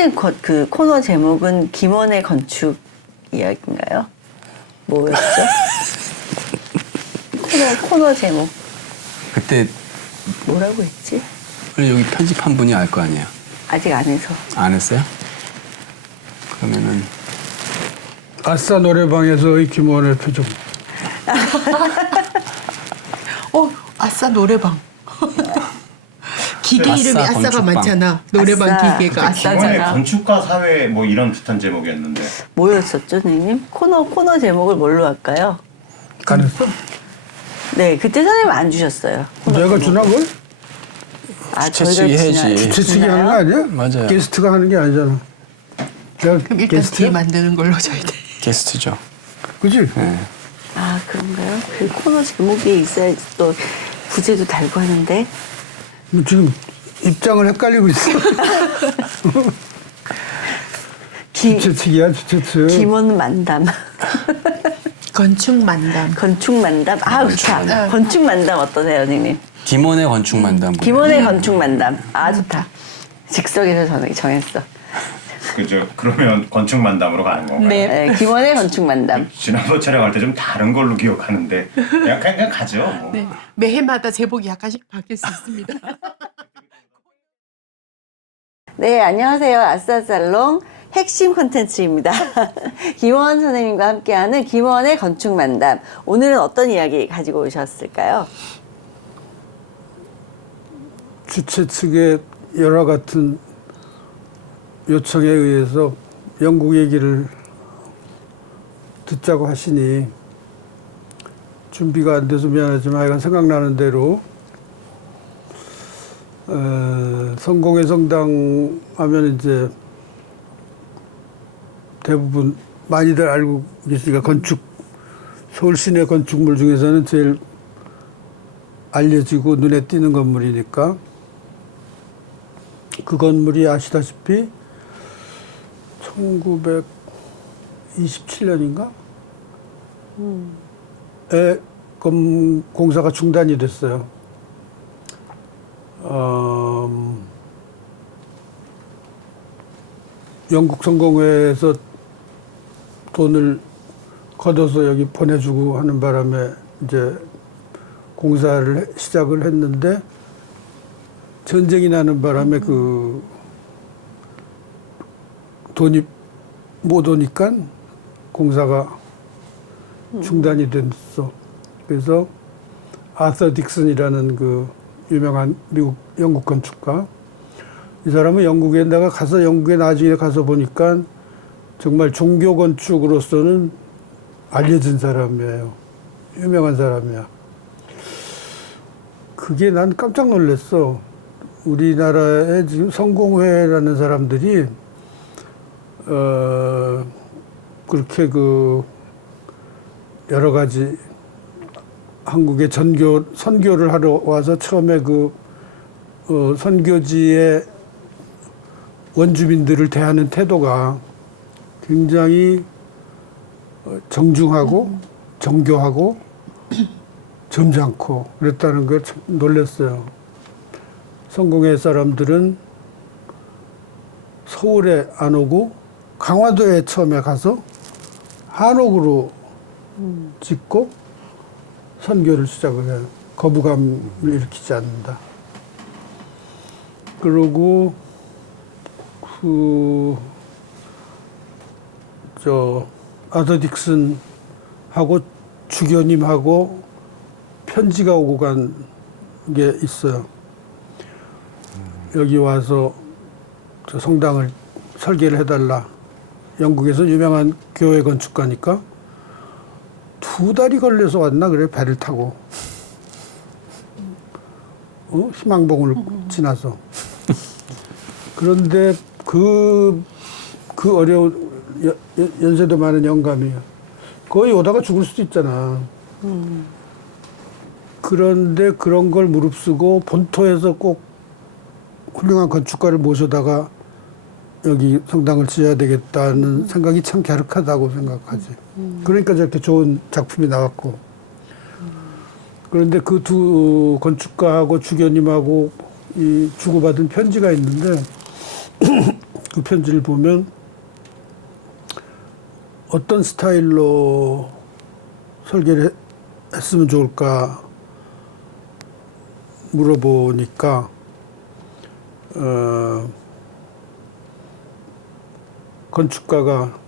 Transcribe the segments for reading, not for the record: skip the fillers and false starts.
이번에 그 코너 제목은 김원의 건축 이야기인가요? 뭐였죠? 코너 제목. 그때 뭐라고 했지? 여기 편집한 분이 알 거 아니에요? 아직 안 해서. 안 했어요? 그러면은 아싸 노래방에서의 김원의 표정. 아싸 노래방. 기계 아싸 이름이 아싸가 건축방. 많잖아. 노래방 아싸. 기계가 김원의 아싸잖아. 건축가 사회 뭐 이런 듯한 제목이었는데 뭐였었죠, 선생님? 코너 제목을 뭘로 할까요? 가냈어? 네, 그때 선생님 안 주셨어요. 내가 주나 그걸? 주최측이 해야지. 주최측이 하는 거 아니야? 맞아요. 게스트가 하는 게 아니잖아. 내가 그럼 일단 게스트야? 뒤에 만드는 걸로 줘야 돼. 게스트죠. 그치? 네. 아, 그런가요? 그 코너 제목이 있어야지 또 부제도 달고 하는데. 지금 입장을 헷갈리고 있어. 주최측이야 주최측. 김원 만담. 건축 만담. 건축 만담. 아, 좋다. 건축 만담 어떠세요, 선생님? 김원의 건축 만담. 김원의 건축 만담. 아, 좋다. 즉석에서 정했어. 그죠? 그러면 건축 만담으로 가는 건가요? 네. 네, 김원의 건축 만담. 지난번 촬영할 때 좀 다른 걸로 기억하는데 그냥 가죠. 뭐. 네. 매해마다 제목이 약간씩 바뀔 수 있습니다. 네, 안녕하세요. 아싸살롱 핵심 콘텐츠입니다. 김원 선생님과 함께하는 김원의 건축 만담. 오늘은 어떤 이야기 가지고 오셨을까요? 주최 측의 여러 같은 요청에 의해서 영국 얘기를 듣자고 하시니 준비가 안 돼서 미안하지만 하여간 생각나는 대로 성공의 성당 하면 이제 대부분 많이들 알고 계시니까 서울 시내 건축물 중에서는 제일 알려지고 눈에 띄는 건물이니까 그 건물이 아시다시피 1927년인가? 에 공사가 중단이 됐어요. 영국 성공회에서 돈을 걷어서 여기 보내주고 하는 바람에 이제 공사를 시작을 했는데 전쟁이 나는 바람에 그 돈이 못 오니까 공사가 중단이 됐어. 그래서 아서 딕슨이라는 그 유명한 영국 건축가, 이 사람은 영국에 나중에 가서 보니까 정말 종교 건축으로서는 알려진 사람이에요. 유명한 사람이야. 그게 난 깜짝 놀랐어. 우리나라에 지금 성공회라는 사람들이 그렇게 그 여러 가지 한국에 선교를 하러 와서 처음에 그 선교지의 원주민들을 대하는 태도가 굉장히 정중하고 정교하고 점잖고 그랬다는 걸 참 놀랐어요. 성공회 사람들은 서울에 안 오고 강화도에 처음에 가서 한옥으로 짓고 선교를 시작을 해요. 거부감을 일으키지 않는다. 그리고 아더 딕슨하고 주교님하고 편지가 오고 간 게 있어요. 여기 와서 저 성당을 설계를 해달라. 영국에서 유명한 교회 건축가니까 2달이 걸려서 왔나 그래, 배를 타고. 희망봉을 지나서. 그런데 그 어려운 연세도 많은 영감이에요. 거의 오다가 죽을 수도 있잖아. 그런데 그런 걸 무릅쓰고 본토에서 꼭 훌륭한 건축가를 모셔다가 여기 성당을 지어야 되겠다는 생각이 참 갸륵하다고 생각하지. 그러니까 저렇게 좋은 작품이 나왔고. 그런데 그 두 건축가하고 주교님하고 이 주고받은 편지가 있는데 그 편지를 보면 어떤 스타일로 설계를 했으면 좋을까 물어보니까 건축가가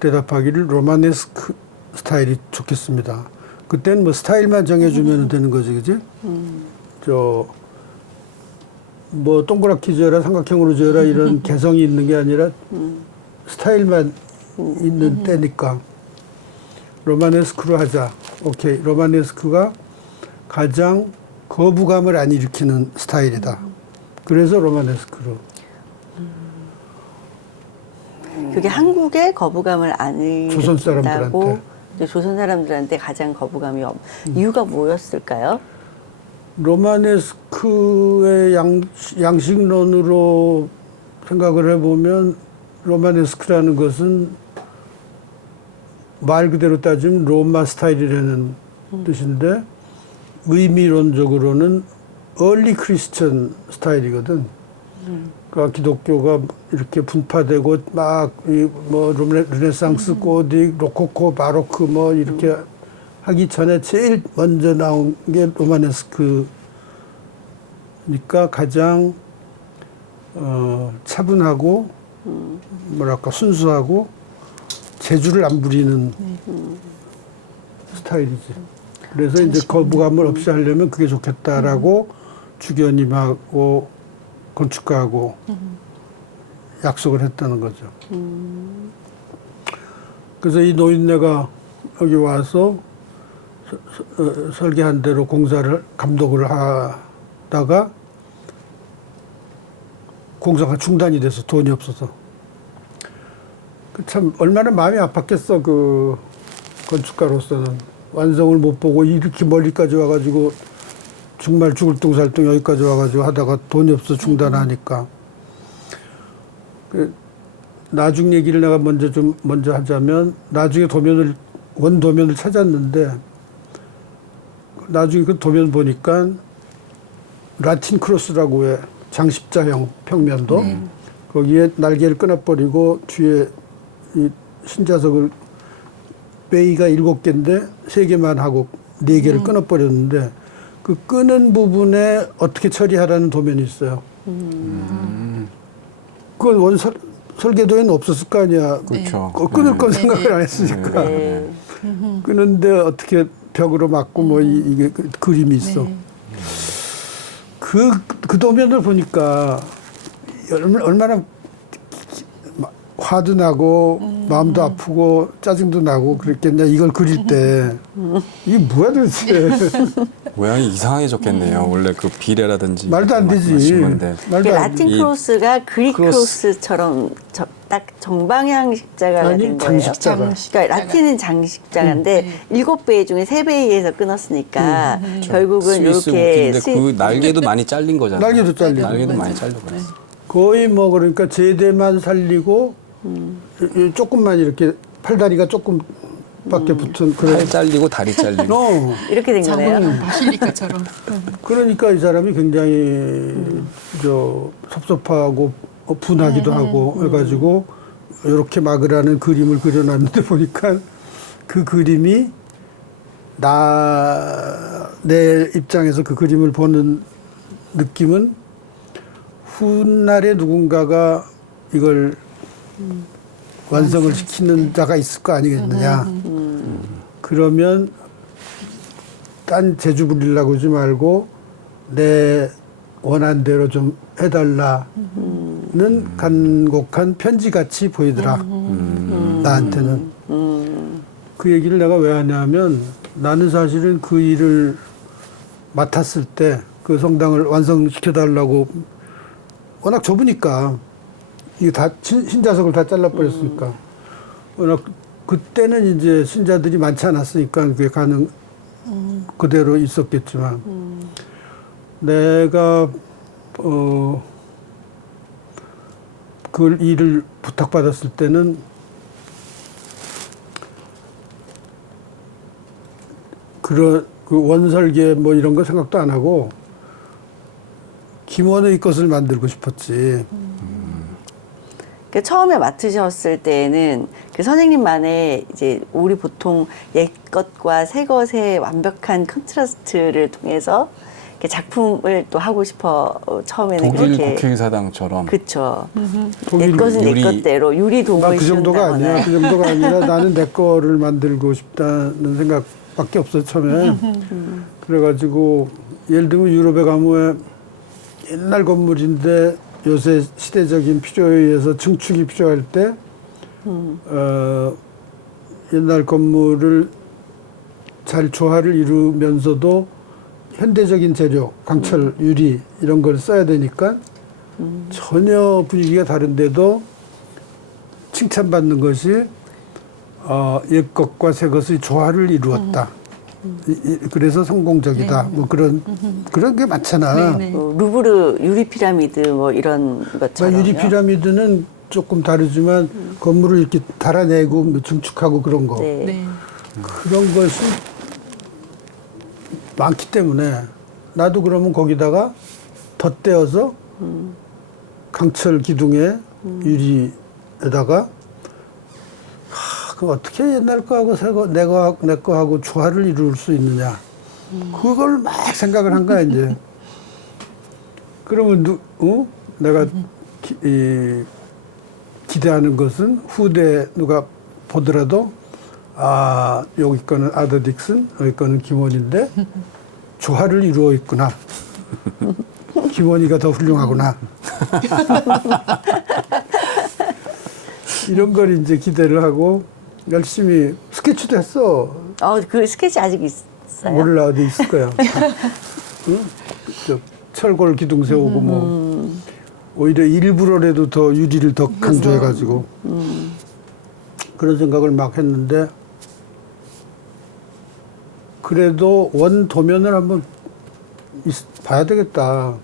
대답하기를 로마네스크 스타일이 좋겠습니다. 그때는 뭐 스타일만 정해주면 되는 거지, 그지? 뭐 동그랗게 지어라, 삼각형으로 지어라 이런 개성이 있는 게 아니라 스타일만 있는 때니까 로마네스크로 하자. 오케이, 로마네스크가 가장 거부감을 안 일으키는 스타일이다. 그래서 로마네스크로. 그게 한국에 거부감을 안 조선 일으킨다고 사람들한테. 이제 조선 사람들한테 가장 거부감이 이유가 뭐였을까요? 로마네스크의 양식론으로 생각을 해보면 로마네스크라는 것은 말 그대로 따지면 로마 스타일이라는 뜻인데 의미론적으로는 얼리 크리스천 스타일이거든. 그러니까 기독교가 이렇게 분파되고 막 뭐 르네상스, 고딕, 로코코, 바로크 뭐 이렇게 하기 전에 제일 먼저 나온 게 로마네스크니까 가장 차분하고 뭐랄까 순수하고 재주를 안 부리는 스타일이지. 그래서 이제 거부감을 없이 하려면 그게 좋겠다라고 주견임하고 건축가하고 약속을 했다는 거죠. 그래서 이 노인네가 여기 와서 설계한 대로 공사를 감독을 하다가 공사가 중단이 돼서 돈이 없어서 참 얼마나 마음이 아팠겠어. 그 건축가로서는 완성을 못 보고 이렇게 멀리까지 와가지고 정말 죽을 둥살둥 여기까지 와가지고 하다가 돈이 없어 중단하니까. 나중 얘기를 내가 먼저 하자면 나중에 원도면을 찾았는데 나중에 그 도면 보니까 라틴 크로스라고 해. 장십자형 평면도 거기에 날개를 끊어버리고 뒤에 이 신자석을 베이가 7개인데 3개만 하고 4개를 끊어버렸는데 그 끄는 부분에 어떻게 처리하라는 도면이 있어요. 그건 설계도에는 없었을 거 아니야. 그렇죠. 끊을 건 생각을 안 했으니까. 네. 끄는데 어떻게 벽으로 막고 뭐 이게 그림이 있어. 그 도면을 보니까 얼마나 화도 나고 마음도 아프고 짜증도 나고 그랬겠냐. 이걸 그릴 때 이게 뭐야 도대체. 모양이 이상해졌겠네요. 원래 그 비례라든지 말도 안 되지. 말씀하신 건데. 말도 안 라틴 되지. 크로스가 그릭 크로스. 크로스처럼 딱 정방향 십자가가 아니, 된 거예요. 장십자가. 그러니까 라틴은 장십자가인데 7배 중에 3배에서 끊었으니까 결국은 스위스 이렇게 국기인데 그 날개도 많이 잘린 거잖아요. 날개도 잘리고. 날개도 많이 잘려버렸어. 거의 뭐 그러니까 제대만 살리고 조금만 이렇게 팔다리가 조금밖에 붙은 그런. 팔 잘리고 다리 잘리고. 이렇게 된 거네요. 바실리카처럼. 그러니까 이 사람이 굉장히 섭섭하고 분하기도 하고 해가지고 이렇게 막으라는 그림을 그려놨는데 보니까 그 그림이 내 입장에서 그 그림을 보는 느낌은 훗날에 누군가가 이걸 완성을 시키는 자가 있을 거 아니겠느냐. 그러면 딴 재주 부리려고 하지 말고 내 원한 대로 좀 해달라는 간곡한 편지같이 보이더라. 나한테는. 그 얘기를 내가 왜 하냐면 나는 사실은 그 일을 맡았을 때 그 성당을 완성시켜달라고 워낙 좁으니까 이게 다 신자석을 다 잘라버렸으니까 워낙 그때는 이제 신자들이 많지 않았으니까 그게 그대로 있었겠지만 내가 그 일을 부탁받았을 때는 그 원설계 뭐 이런 거 생각도 안 하고 김원의 것을 만들고 싶었지. 그러니까 처음에 맡으셨을 때에는 그 선생님만의 이제 우리 보통 옛 것과 새 것의 완벽한 컨트라스트를 통해서 이렇게 작품을 또 하고 싶어 처음에는 독일 그렇게 국회의사당처럼 그쵸. 독일 내 것은 내 유리- 것대로 유리 나 동을 그 정도가 씌운다거나. 아니야. 그 정도가 아니라 나는 내 거를 만들고 싶다는 생각밖에 없어 처음에. 그래가지고 예를 들면 유럽에 가면 옛날 건물인데 요새 시대적인 필요에 의해서 증축이 필요할 때 옛날 건물을 잘 조화를 이루면서도 현대적인 재료, 강철, 유리 이런 걸 써야 되니까 전혀 분위기가 다른데도 칭찬받는 것이 옛 것과 새 것의 조화를 이루었다. 그래서 성공적이다. 뭐 그런 게 많잖아. 루브르 유리 피라미드 뭐 이런 것처럼. 유리 피라미드는 조금 다르지만 건물을 이렇게 달아내고 뭐 증축하고 그런 거. 네. 네. 그런 것이 많기 때문에 나도 그러면 거기다가 덧대어서 강철 기둥에 유리에다가 그 어떻게 옛날 거하고 새거 내 거하고 조화를 이룰 수 있느냐 그걸 막 생각을 한 거야 이제. 그러면 내가 기대하는 것은 후대 누가 보더라도 여기 거는 아더 딕슨, 여기 거는 김원희인데 조화를 이루어 있구나. 김원희가 더 훌륭하구나. 이런 걸 이제 기대를 하고 열심히 스케치도 했어. 그 스케치 아직 있어요? 몰라 어디 있을 거야. 응? 저 철골 기둥 세우고 뭐 오히려 일부러라도 더 유리를 더 강조해가지고 그런 생각을 막 했는데. 그래도 원 도면을 한번 봐야 되겠다.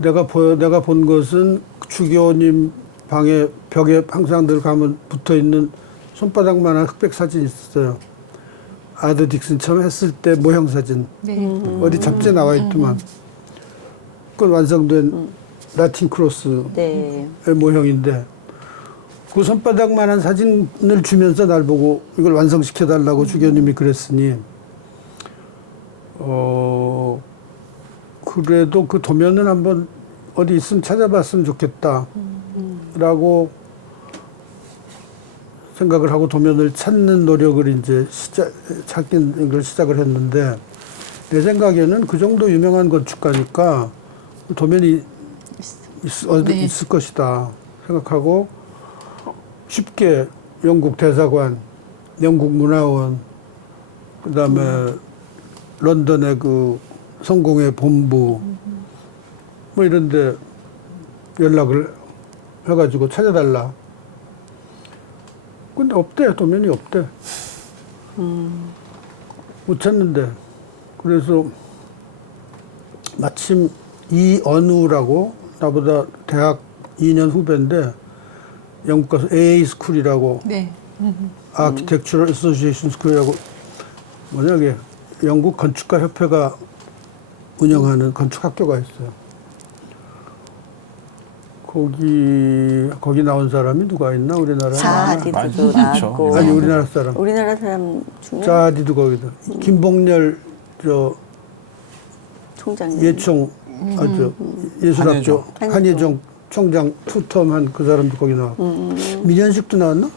내가 본 것은 주교님 방에 벽에 항상 늘 가면 붙어 있는 손바닥만한 흑백 사진이 있었어요. 아더 딕슨 처음 했을 때 모형 사진. 어디 잡지에 나와 있더만. 그건 완성된 라틴 크로스의 네. 모형인데 그 손바닥만한 사진을 주면서 날 보고 이걸 완성시켜 달라고 주교님이 그랬으니 그래도 그 도면은 한번 어디 있으면 찾아봤으면 좋겠다라고 생각을 하고 도면을 찾는 노력을 이제 찾는 걸 시작을 했는데 내 생각에는 그 정도 유명한 건축가니까 도면이 어디 있을 것이다 생각하고 쉽게 영국 대사관, 영국 문화원, 그다음에 런던의 그 성공회 본부 뭐 이런데 연락을 해가지고 찾아달라. 근데 없대, 도면이 없대. 못 찾는데. 그래서 마침 이언우라고 나보다 대학 2년 후배인데 영국 가서 AA 스쿨이라고 네. 아키텍처럴 애소시에이션 스쿨이라고 뭐냐 이게 영국 건축가 협회가 운영하는 건축 학교가 있어요. 거기 나온 사람이 누가 있나 우리나라에? 자디도 많죠. 나왔고. 아니 우리나라 사람. 우리나라 사람 중에 자디도 거기다. 김봉렬 저 총장님. 예총 예술학교 한예종 총장 투텀 한 그 사람도 거기 나왔고 민현식도 나왔나?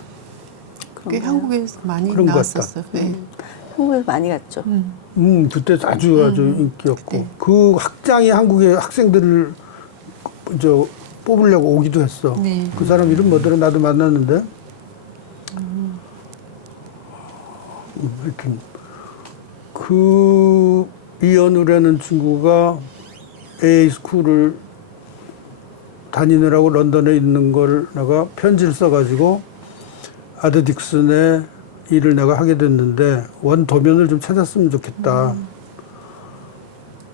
꽤 한국에서 많이 그런 것 나왔었어요. 네. 한국에서 많이 갔죠. 그때 아주 인기였고 네. 그 학장이 한국의 학생들을 뽑으려고 오기도 했어. 네. 그 사람 이름 뭐더라 나도 만났는데. 하여튼 그 이현우라는 친구가 AA 스쿨을 다니느라고 런던에 있는 걸 내가 편지를 써가지고 아더 딕슨의 일을 내가 하게 됐는데 원 도면을 좀 찾았으면 좋겠다.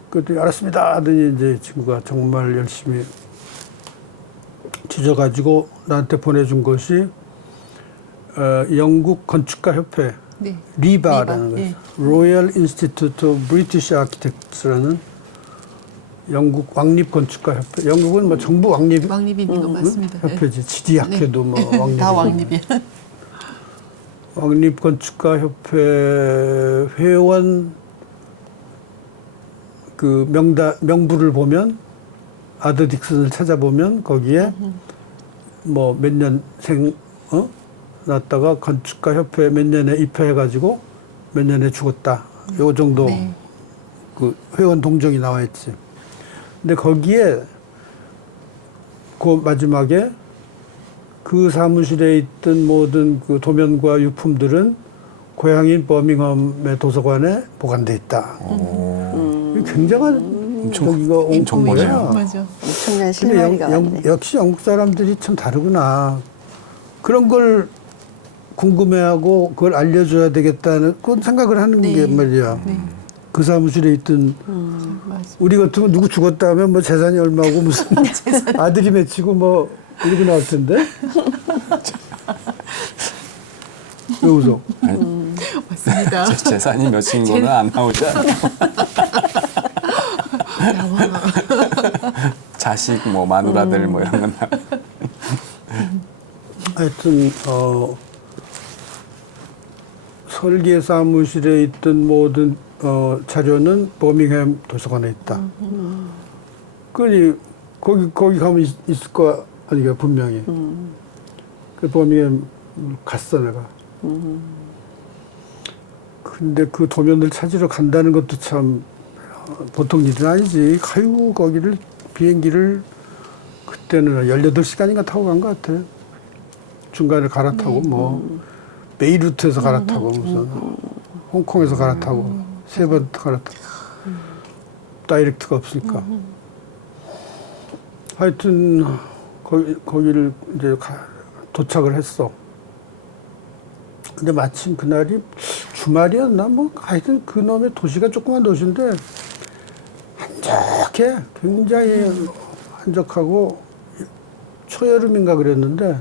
그랬더니 알았습니다 하더니 이제 친구가 정말 열심히 뒤져가지고 나한테 보내준 것이 영국 건축가 협회 네. 리바라는 리바, 거죠. Royal Institute of British Architects라는 영국 왕립건축가협회. 영국은 뭐 정부 왕립 왕립이 있는 거 맞습니다. 네. 협회지. 지리학회도 뭐 왕립. 다 왕립이야. 왕립건축가협회 회원 그 명부를 보면 아더 딕슨을 찾아보면 거기에 뭐 몇 년생 났다가 건축가협회 몇 년에 입회해가지고 몇 년에 죽었다. 요 정도 네. 그 회원 동정이 나와 있지. 근데 거기에 그 마지막에 그 사무실에 있던 모든 그 도면과 유품들은 고향인 버밍엄의 도서관에 보관돼 있다. 굉장한 저기가 엄청 거야. 멋져요. 맞아. 엄청난 근데 실마리가 많네. 역시 영국 사람들이 참 다르구나. 그런 걸 궁금해하고 그걸 알려줘야 되겠다는 그런 생각을 하는 네. 게 말이야. 네. 그 사무실에 있던 맞아. 우리 같으면 누구 죽었다 하면 뭐 재산이 얼마고 무슨 아들이 맺히고 뭐 이러고 나올 텐데. 왜 웃어? 맞습니다. 제 재산이 몇인 거는 안 나오지 않아요. 자식 뭐 마누라들 뭐 이런 건 나. 하여튼 설계 사무실에 있던 모든 자료는 버밍햄 도서관에 있다. 그러니 거기 가면 있을 거 아니야 분명히. 그 버밍햄 갔어 내가. 근데 그 도면을 찾으러 간다는 것도 참 보통 일은 아니지. 아이고 거기를 비행기를 그때는 18시간인가 타고 간 것 같아. 중간에 갈아타고 뭐 베이루트에서 갈아타고 무슨 홍콩에서 갈아타고 3번 갈아타고 다이렉트가 없으니까. 하여튼 거기를 이제 도착을 했어. 근데 마침 그날이 주말이었나 뭐 하여튼 그놈의 도시가 조그만 도시인데 한적해. 굉장히 한적하고 초여름인가 그랬는데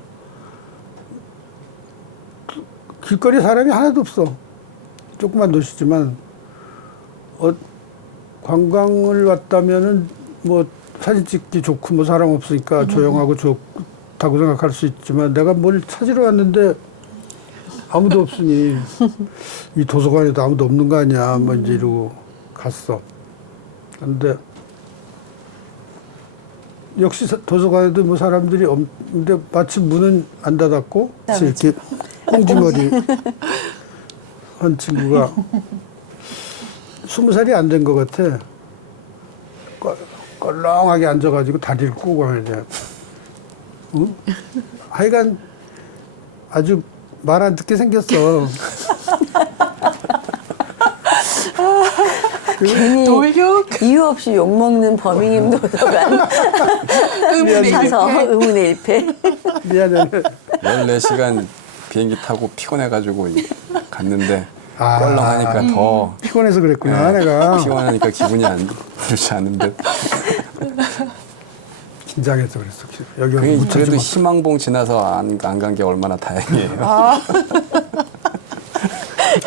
길거리 사람이 하나도 없어. 조그만 도시지만 관광을 왔다면은 뭐 사진 찍기 좋고 뭐 사람 없으니까 조용하고 좋다고 생각할 수 있지만 내가 뭘 찾으러 왔는데 아무도 없으니 이 도서관에도 아무도 없는 거 아니야 뭐 이제 이러고 갔어. 근데 역시 도서관에도 뭐 사람들이 없는데 마침 문은 안 닫았고 이렇게 꽁지머리 한 친구가 20살이 안 된 것 같아. 껄렁하게 앉아가지고 다리를 꼬고 하냐. 응? 하여간 아주 말 안 듣게 생겼어. 괜히 돌격. 이유 없이 욕먹는 버밍햄 도서관 사서 의문의 일패. 미안해. 14시간 비행기 타고 피곤해가지고 갔는데 아. 껄렁하니까 더 피곤해서 그랬구나 내가. 피곤하니까 기분이 안 좋지 않은데 긴장해서 그랬어. 여기 그게 묻혀주고. 그래도 희망봉 지나서 안 간 게 얼마나 다행이에요.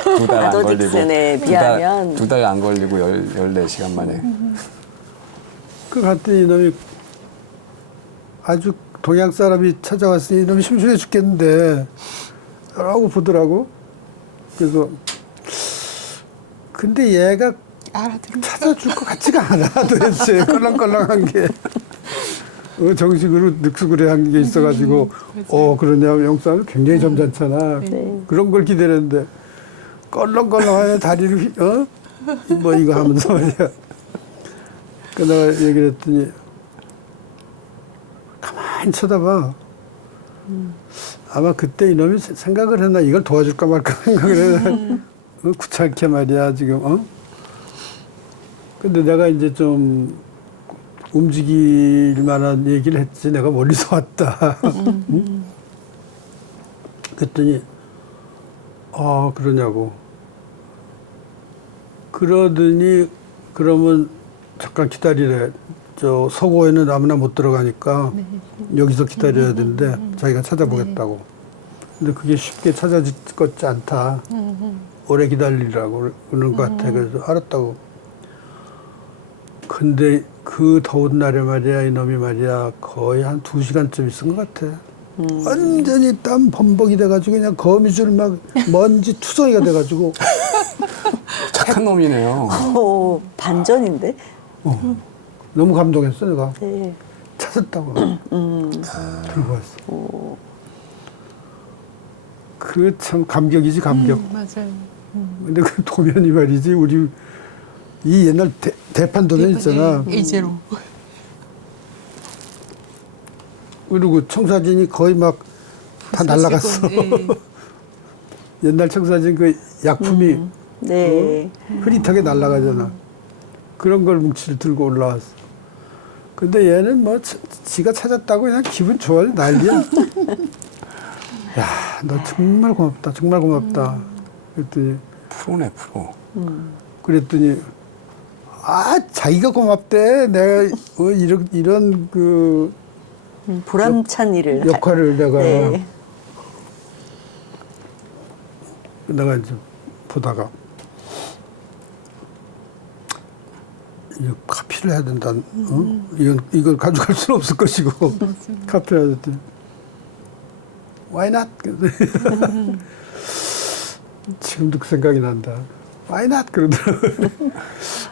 두 달 안 아더 걸리고 딕슨에 비하면. 두 달 안 걸리고 14시간 만에 그 갔더니 이놈이 아주 동양 사람이 찾아왔으니 이놈이 심심해 죽겠는데 라고 보더라고. 그래서 근데 얘가 알아들은 찾아줄 것 같지가 않아 도대체. 껄렁껄렁한 게 정식으로 늑수그레 한 게 있어가지고 그러냐 영국 사람은 굉장히 점잖잖아. 그런 걸 기다렸는데 껄렁껄렁하네 다리를 뭐 이거 하면서 말이야. 그 내가 얘기를 했더니 가만히 쳐다봐. 아마 그때 이놈이 생각을 했나 이걸 도와줄까 말까 생각을 했나. 귀찮게 말이야 지금. 근데 내가 이제 좀 움직일 만한 얘기를 했지. 내가 멀리서 왔다. 응? 그랬더니 그러냐고. 그러더니 그러면 잠깐 기다리래. 저 서고에는 아무나 못 들어가니까 여기서 기다려야 되는데 자기가 찾아보겠다고. 근데 그게 쉽게 찾아질 것 같지 않다. 오래 기다리라고 그러는 것 같아. 그래서 알았다고. 근데 그 더운 날에 말이야 이놈이 말이야 거의 한 2시간쯤 있은 것 같아. 완전히 땀 범벅이 돼가지고 그냥 거미줄 막 먼지 투성이가 돼가지고 착한 놈이네요. 반전인데? 너무 감동했어 내가. 네. 찾았다고 들고 왔어. 그 참 감격이지 감격. 맞아요. 근데 그 도면이 말이지 우리 이 옛날 대판 도면 있잖아. A제로. 그리고 청사진이 거의 막 다 날라갔어. 네. 옛날 청사진 그 약품이 네. 흐릿하게 날아가잖아. 그런 걸 뭉치를 들고 올라왔어. 근데 얘는 뭐 지가 찾았다고 그냥 기분 좋아요 난리야. 야, 너 정말 고맙다. 정말 고맙다. 그랬더니 프로네 프로. 그랬더니 아 자기가 고맙대. 내가 이런 그 보람찬 일을. 역할을 내가 네. 내가 이제 보다가 이거 카피를 해야 된다. 이걸 가져갈 수는 없을 것이고 카피를 해야 돼. Why not? 지금도 그 생각이 난다. Why not? 그러더라고요.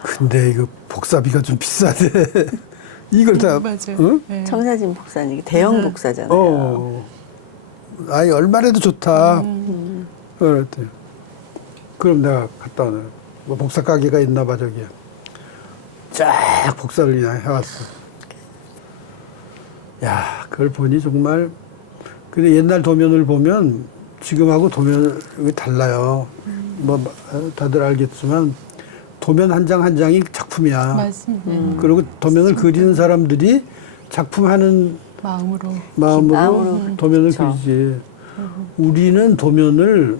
근데 이거 복사비가 좀 비싸대. 이걸 다 맞아요. 응? 네. 청사진 복사는 이게 대형 복사잖아요. 아이 얼마라도 좋다. 그랬더니 그럼 내가 갔다 오네. 뭐 복사 가게가 있나 봐 저기에. 쫙 복사를 그냥 해왔어. 야, 그걸 보니 정말. 근데 옛날 도면을 보면 지금하고 도면이 달라요. 뭐 다들 알겠지만 도면 한 장 한 장이 작품이야. 맞습니다. 그리고 도면을 그리는 사람들이 작품하는 마음으로. 마음으로 도면을 그렇죠. 그리지. 우리는 도면을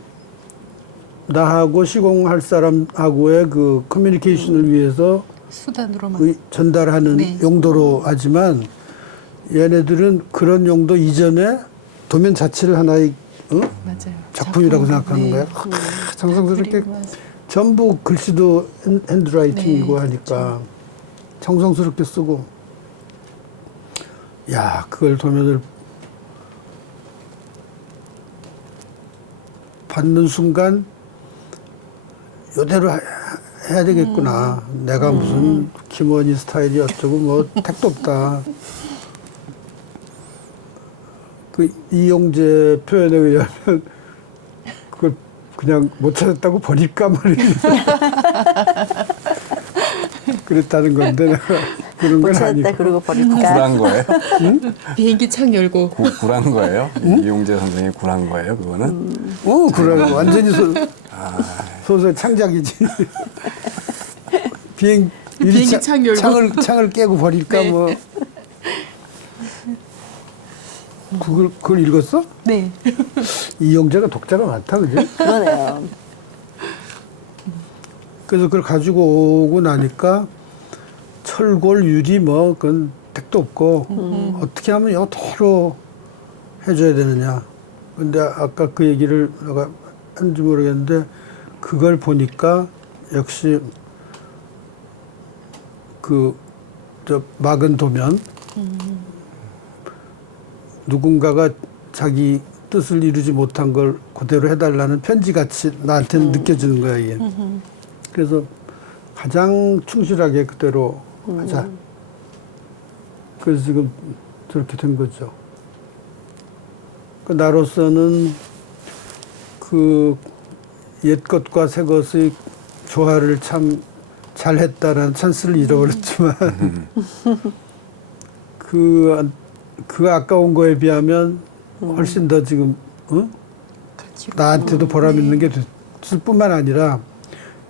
나하고 시공할 사람하고의 그 커뮤니케이션을 위해서 수단으로만. 전달하는 네. 용도로 하지만 얘네들은 그런 용도 이전에 도면 자체를 하나의 맞아요. 작품이라고 작품. 생각하는 네. 거야. 정성스럽게 그리고 맞아요. 전부 글씨도 핸드라이팅이고 네, 하니까 정성스럽게 쓰고. 야, 그걸 도면을 받는 순간 이대로 해야 되겠구나. 내가 무슨 김원희 스타일이 어쩌고 뭐 택도 없다. 그 이용재 표현에 의하면 그걸 그냥 못 찾았다고 버릴까 말이야. 그랬다는 건데 내가 그런 못 건 찾았다 아니고. 그러고 버릴까? 굴한 거예요? 비행기 창 열고. 굴한 거예요? 이용재 선생이 굴한 거예요? 그거는? 그래 완전히 소설 창작이지. 비행기 창 열고. 창을 깨고 버릴까 네. 뭐. 그걸 읽었어? 네. 이영재가 독자가 많다, 그지? 그러네요. 그래서 그걸 가지고 오고 나니까 철골, 유리 뭐 그건 택도 없고 어떻게 하면 이대로 해줘야 되느냐. 근데 아까 그 얘기를 내가 한지 모르겠는데 그걸 보니까 역시 막은 도면 누군가가 자기 뜻을 이루지 못한 걸 그대로 해달라는 편지같이 나한테는 느껴지는 거야 이게. 그래서 가장 충실하게 그대로 하자. 그래서 지금 저렇게 된 거죠. 나로서는 그 옛것과 새것의 조화를 참 잘했다라는 찬스를 잃어버렸지만 그 아까운 거에 비하면 훨씬 더 지금 나한테도 보람 있는 게 됐을 뿐만 아니라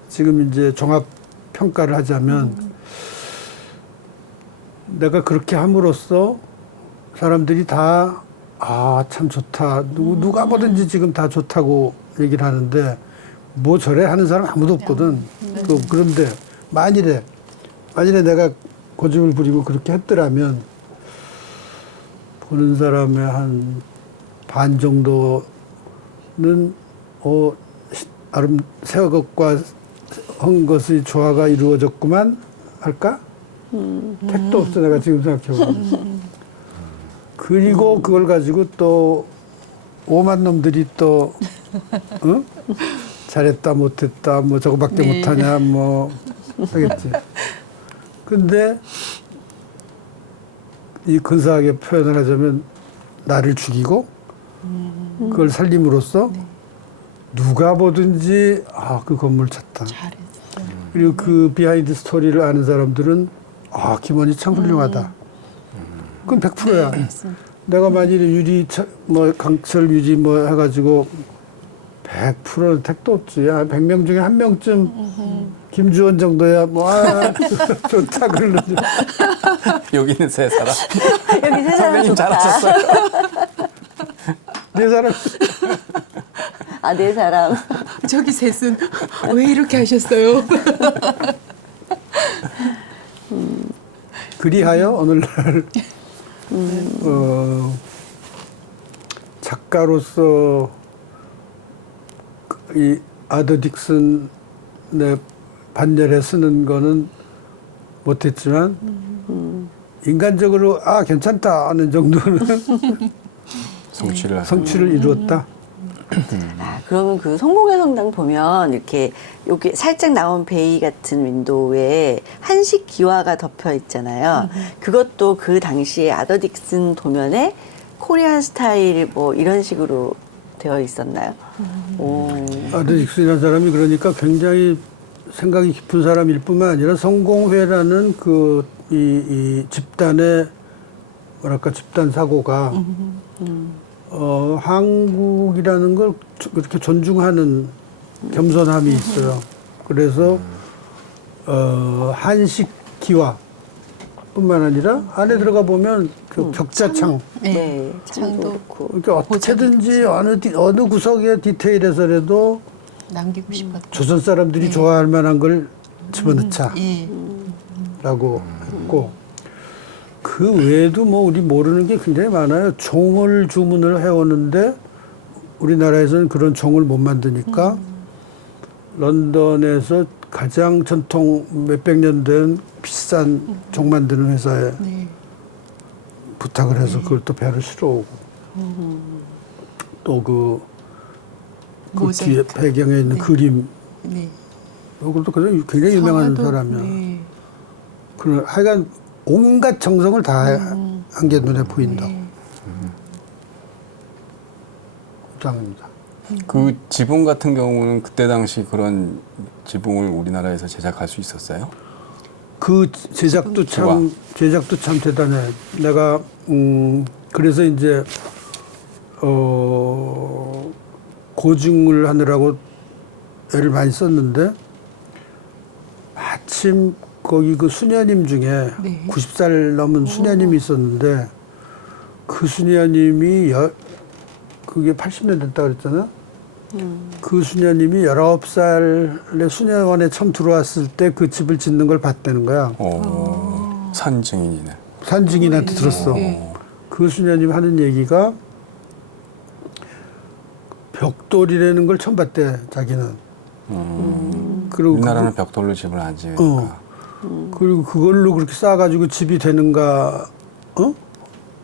지금 이제 종합 평가를 하자면 내가 그렇게 함으로써 사람들이 다 참 좋다. 누가 보든지 지금 다 좋다고 얘기를 하는데 뭐 저래 하는 사람 아무도 없거든. 그런데 만일에 내가 고집을 부리고 그렇게 했더라면 보는 사람의 한 반 정도는 새 것과 한 것의 조화가 이루어졌구만 할까? 택도 없어 내가 지금 생각해보면. 그리고 그걸 가지고 또 오만 놈들이 또 어? 잘했다 못했다 뭐 저거밖에 네. 못하냐 뭐 하겠지. 근데 이 근사하게 표현을 하자면 나를 죽이고 그걸 살림으로써 누가 보든지 아 그 건물 찾다. 잘했어. 그리고 그 비하인드 스토리를 아는 사람들은 아 김원희 참 훌륭하다. 그건 100%야. 내가 만일에 유리 뭐 강철 유리 뭐 해가지고 100% 택도 없지. 한 100명 중에 한 명쯤 김주원 정도야 뭐 아, 좋다 그러는데 여기는 세 사람. 여기 세 사람 선배님 좋다. 잘하셨어요. 네 사람 아, 네 사람. 저기 셋은 왜 이렇게 하셨어요? 그리하여 오늘날 작가로서 이 아더 딕슨의 반열에 쓰는 거는 못했지만 인간적으로 아 괜찮다 하는 정도는 성취를 하셨 성취를 이루었다. 아, 그러면 그 성공의 성당 보면 이렇게 여기 살짝 나온 베이 같은 윈도우에 한식 기와가 덮여 있잖아요. 그것도 그 당시에 아더 딕슨 도면에 코리안 스타일 뭐 이런 식으로 되어 있었나요? 오. 아더 딕슨이라는 사람이 그러니까 굉장히 생각이 깊은 사람일 뿐만 아니라 성공회라는 이 집단의 뭐랄까 집단 사고가 한국이라는 걸 그렇게 존중하는 겸손함이 있어요. 그래서 한식 기와 뿐만 아니라 안에 들어가 보면 그 격자창 네, 창도 창도 그렇고. 그러니까 어떻게든지 어느 구석의 디테일에서라도 남기고 싶었다. 조선 사람들이 좋아할 만한 걸 집어넣자라고 예. 했고 그 외에도 뭐 우리 모르는 게 굉장히 많아요. 종을 주문을 해오는데 우리나라에서는 그런 종을 못 만드니까 런던에서 가장 전통 몇백 년 된 비싼 종 만드는 회사에 네. 부탁을 해서 그걸 또 배로 실어오고 또 그 뒤에 모자이크. 배경에 있는 그림 네. 이것도 굉장히 유명한 성화도, 사람이야. 네. 그런 하여간 온갖 정성을 다 한 게 눈에 보인다. 네. 입장입니다. 그 지붕 같은 경우는 그때 당시 그런 지붕을 우리나라에서 제작할 수 있었어요? 그 제작도 참 대단해. 내가 그래서 이제 고증을 하느라고 애를 많이 썼는데 마침 거기 그 수녀님 중에 네. 90살 넘은 수녀님이 있었는데 그 수녀님이 그게 80년 됐다 그랬잖아. 그 수녀님이 19살에 수녀원에 처음 들어왔을 때 그 집을 짓는 걸 봤다는 거야. 산 증인이네. 산증인한테 들었어. 그 수녀님 하는 얘기가 벽돌이라는 걸 처음 봤대, 자기는. 그리고 우리나라는 벽돌로 집을 안 지으니까. 그리고 그걸로 그렇게 쌓아가지고 집이 되는가,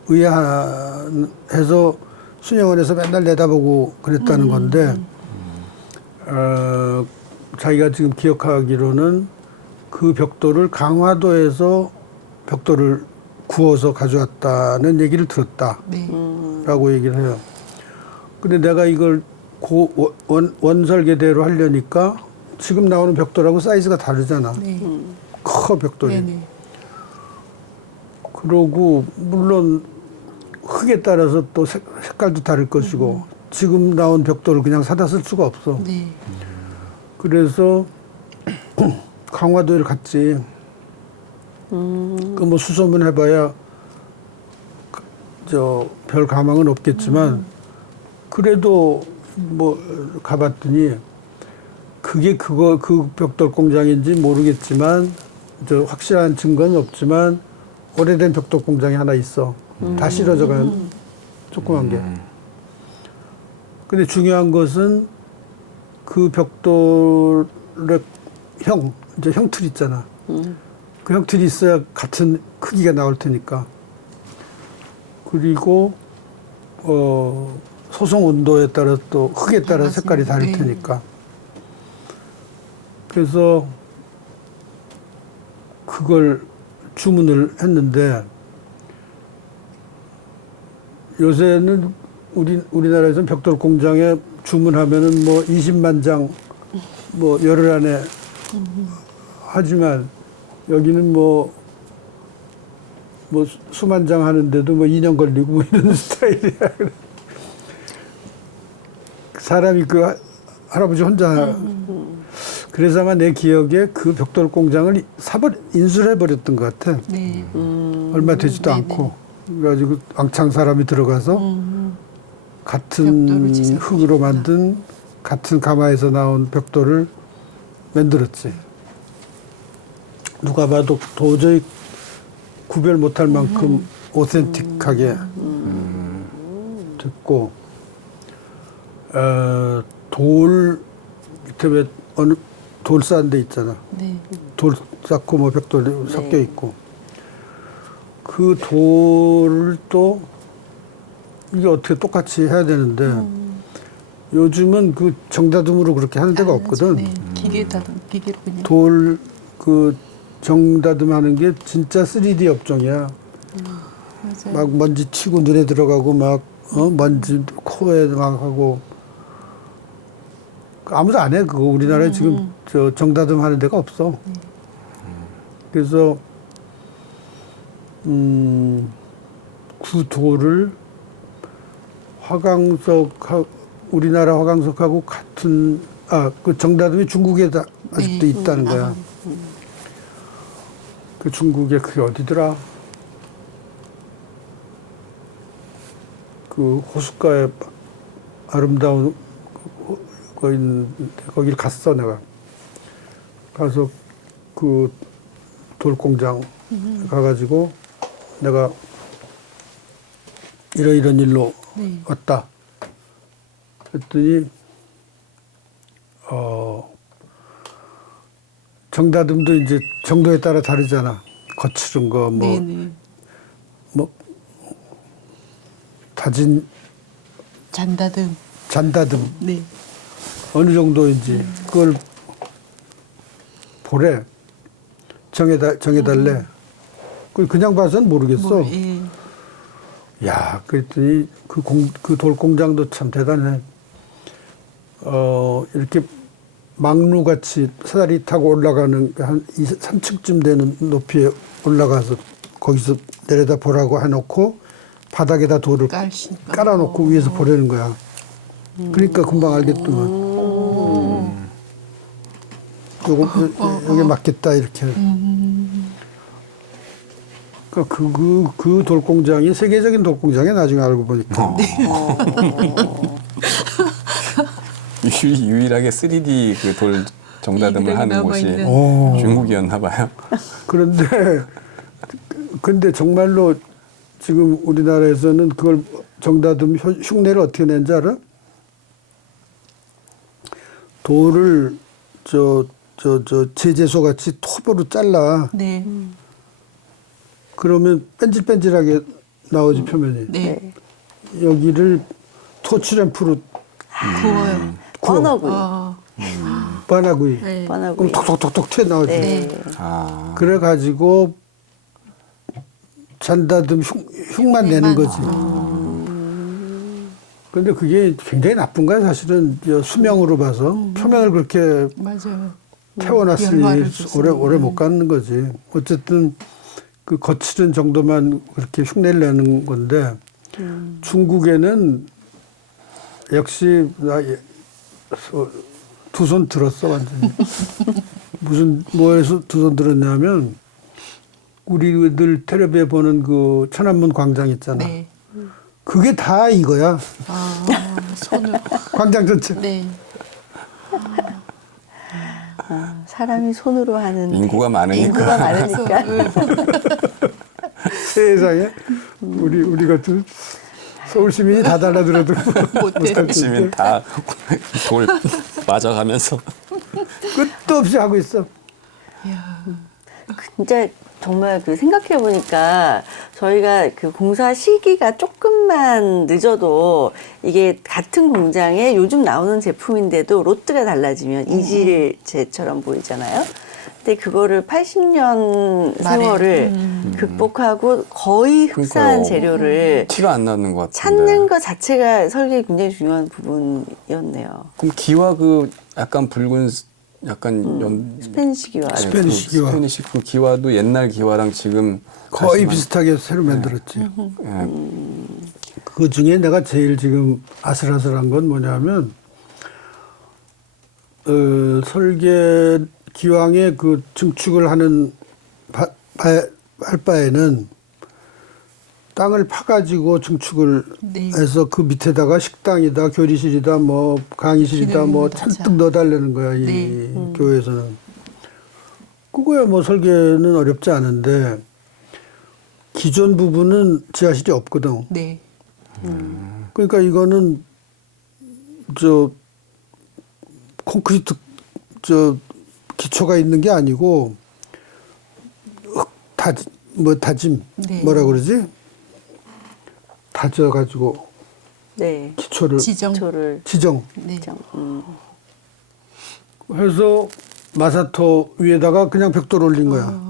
의아해서 수녀원에서 맨날 내다보고 그랬다는 건데, 자기가 지금 기억하기로는 그 벽돌을 강화도에서 벽돌을 구워서 가져왔다는 얘기를 들었다. 네. 라고 얘기를 해요. 근데 내가 이걸 원설계대로 하려니까 지금 나오는 벽돌하고 사이즈가 다르잖아. 네. 커 벽돌이. 네네. 그러고 물론 흙에 따라서 또 색깔도 다를 것이고 지금 나온 벽돌을 그냥 사다 쓸 수가 없어. 네. 그래서 강화도에 갔지. 그 뭐 수소문 해봐야 저 별 가망은 없겠지만 그래도 뭐 가봤더니 그게 그 벽돌 공장인지 모르겠지만 저 확실한 증거는 없지만 오래된 벽돌 공장이 하나 있어. 다 실어져간 조그만 게. 근데 중요한 것은 그 벽돌의 이제 형틀 있잖아. 그 형틀이 있어야 같은 크기가 나올 테니까. 그리고 소송 온도에 따라 또 흙에 따라 색깔이 다를 네. 테니까. 그래서 그걸 주문을 했는데 요새는 우리나라에서는 벽돌 공장에 주문하면은 뭐 20만 장 뭐 열흘 안에 하지만 여기는 뭐 수만 장 하는데도 뭐 2년 걸리고 뭐 이런 스타일이야. 사람이 그 할아버지 혼자 그래서 아마 내 기억에 그 벽돌 공장을 인수를 해버렸던 것 같아. 네. 얼마 되지도 네네. 않고. 그래가지고 왕창 사람이 들어가서 같은 벽돌을 제작하셨구나. 흙으로 만든 같은 가마에서 나온 벽돌을 만들었지. 누가 봐도 도저히 구별 못할 만큼 오센틱하게 됐고, 돌 밑에 왜 어느 돌 쌓은 데 있잖아. 네. 돌 쌓고 뭐 벽돌 섞여 있고 그 돌을 또 이게 어떻게 똑같이 해야 되는데 요즘은 그 정다듬으로 그렇게 하는 데가 없거든. 네. 기계로 그냥. 돌 그 정다듬하는 게 진짜 3D 업종이야. 맞아요. 막 먼지 치고 눈에 들어가고 막 먼지 코에 막 하고 아무도 안 해 그거. 우리나라에 지금 저 정다듬 하는 데가 없어. 그래서 그 돌을 우리나라 화강석하고 같은 그 정다듬이 중국에 아직도 네. 있다는 거야. 그 중국에 그게 어디더라? 그 호숫가에 아름다운 거 있는데 거기를 갔어 내가. 가서 그 돌공장 가가지고 내가 이런 일로 네. 왔다. 그랬더니 정다듬도 이제 정도에 따라 다르잖아. 거칠은 거 네네. 뭐 다진 잔다듬. 잔다듬 네. 어느 정도인지 그걸 보래. 정해달래. 그걸 그냥 봐서는 모르겠어. 예. 야, 그랬더니 그 돌공장도 참 대단해. 이렇게 망루같이 사다리 타고 올라가는 한 3층쯤 되는 높이에 올라가서 거기서 내려다 보라고 해놓고 바닥에다 돌을 깔아놓고 위에서 보라는 거야. 그러니까 금방 알겠더만. 여기 맞겠다 이렇게. 그러니까 그 돌공장이 세계적인 돌공장에 나중에 알고 보니까. 유일하게 3D 그 돌 정다듬을 하는 곳이 오. 중국이었나 봐요. 근데 정말로 지금 우리나라에서는 그걸 정다듬 흉내를 어떻게 낸지 알아? 돌을 제재소 같이 톱으로 잘라. 네. 그러면 뺀질뺀질하게 나오지 표면이. 네. 여기를 토치램프로 구워요. 뻔어구이. 바나구이. 네. 그럼 뻔어구이. 톡톡톡톡 튀어 나오지. 네. 아, 그래가지고 잔다듬 흉만 내는 거지. 그런데 그게 굉장히 나쁜 거야 사실은. 수명으로 봐서 표면을 그렇게 맞아요. 태워놨으니 열화를 줬어요. 오래 못 가는 거지. 어쨌든 그 거칠은 정도만 그렇게 흉내를 내는 건데 중국에는 역시 나 두 손 들었어 완전히. 무슨 뭐에서 두 손 들었냐면 우리들 텔레비에 보는 그 천안문 광장 있잖아. 네. 그게 다 이거야. 손으로. 광장 전체. 네. 사람이 손으로 하는 인구가 많으니까. 인구가 많으니까 세상에 우리 같은 서울 시민이 다 달라들어도 못할 시민 다 돌 맞아가면서 끝도 없이 하고 있어. 이야. 진짜 정말 그 생각해 보니까 저희가 그 공사 시기가 조금만 늦어도 이게 같은 공장에 요즘 나오는 제품인데도 로트가 달라지면 이질제처럼 보이잖아요. 근데 그거를 80년 말에. 세월을 극복하고 거의 흡사한 그러니까요. 재료를 티가 안 나는 것 같은데. 찾는 것 자체가 설계에 굉장히 중요한 부분이었네요. 그럼 기와 그 약간 붉은 약간 스페니시 기와. 스페니시 기와. 스페니시 그 기와도 옛날 기와랑 지금 거의 다시만- 비슷하게 새로 만들었지. 예. 그 중에 내가 제일 지금 아슬아슬한 건 뭐냐면 설계 기왕에 그 증축을 하는 할 바에는 땅을 파가지고 증축을 네. 해서 그 밑에다가 식당이다, 교리실이다, 뭐 강의실이다, 뭐 기능을 잔뜩 넣어달라는 거야 이 네. 교회에서는. 그거야 뭐 설계는 어렵지 않은데 기존 부분은 지하실이 없거든. 네. 그러니까 이거는 저 콘크리트 저 기초가 있는 게 아니고 다짐 네. 뭐라 그러지? 다져가지고 네. 기초를 지정. 저를 지정 네. 해서 마사토 위에다가 그냥 벽돌 올린 거야.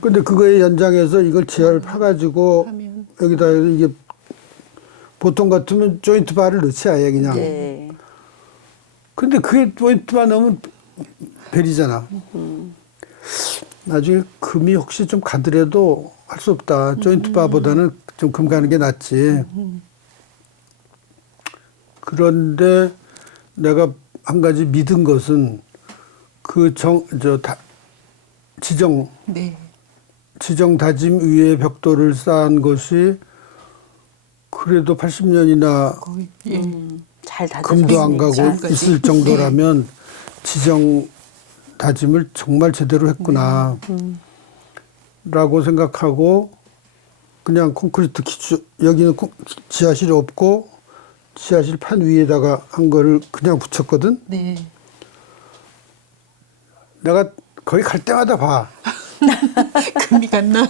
근데 그거의 연장해서 이걸 지하를 파가지고 하면. 여기다 이게 보통 같으면 조인트 바를 넣지 아예 그냥. 네. 근데 그게 조인트만 넣으면 베리잖아. 나중에 금이 혹시 좀 가더라도 할 수 없다. 조인트 바보다는 좀 금 가는 게 낫지. 그런데 내가 한 가지 믿은 것은 그 네. 지정 다짐 위에 벽돌을 쌓은 것이 그래도 80년이나 거의. 예. 잘 다져. 금도 안 가고 지금까지. 있을 정도라면 지정 다짐을 정말 제대로 했구나 라고 생각하고 그냥 콘크리트 기초 여기는 지하실이 없고 지하실 판 위에다가 한 거를 그냥 붙였거든. 네. 내가 거기 갈 때마다 봐. 금이 갔나?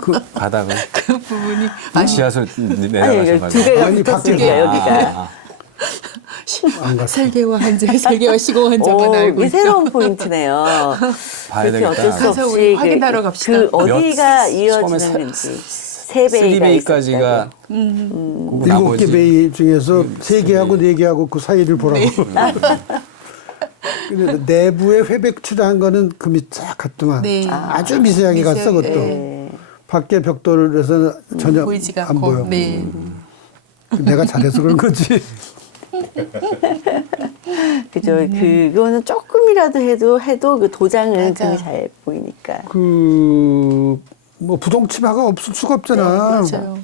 그 바닥은 그 부분이 지하철 아니, 내려가셔가지고. 두 개가 아니, 붙었으니까 밖에- 여기가. 안 갔어. 설계와 한자, 설계와 시공 한자만 오, 알고 이게 있죠. 새로운 포인트네요. 봐야 그렇게 어쩔 수 되겠다. 가서 우리 없이 확인하러 갑시다. 그 어디가 처음에 이어지는지 세 배가 3베이까지가 일곱 개 베이 중에서 세 개하고 네 개하고 그 사이를 보라고. 근데 내부에 회백출한 거는 금이 쫙 갔더만. 네. 아주 미세하게 갔어 미세하게. 그것도. 네. 밖에 벽돌에서는 전혀 보이지가 안 않고. 보여. 네. 내가 잘해서 그런 거지. 그죠. 그거는 조금이라도 해도 그 도장은 맞아. 금이 잘 보이니까. 뭐 부동치마가 없을 수가 없잖아. 맞아요.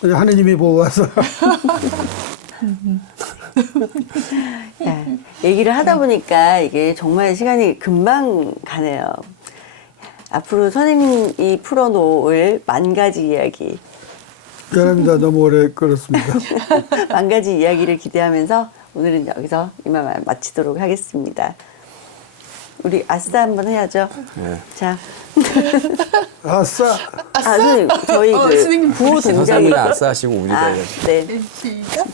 그냥 하느님이 보호와서. 야, 얘기를 하다 보니까 이게 정말 시간이 금방 가네요. 앞으로 선생님이 풀어놓을 10,가지 이야기, 미안합니다. 너무 오래 끌었습니다. 10,가지 이야기를 기대하면서 오늘은 여기서 이만 마치도록 하겠습니다. 우리 아싸 한번 해야죠. 네. 자, 아싸. 선생님, 저희 그 선생님 구호 동작이. 선생님이 아싸하시고 우리가 아, 이렇게. 네. 네, 시작.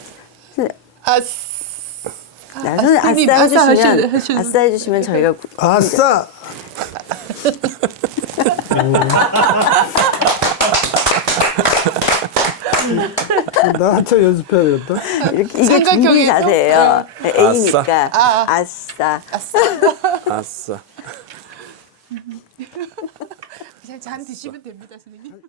아싸. 나 선생님 선생님, 아싸 아싸 해주시면 하셔- 아싸 해주시면 저희가 아싸. 나 한참 연습해야 되겠다. 이렇게 이게 준비 삼각형에서? 자세예요. A니까 아싸. 아싸. 그냥 잔 드시면 됩니다, 선생님.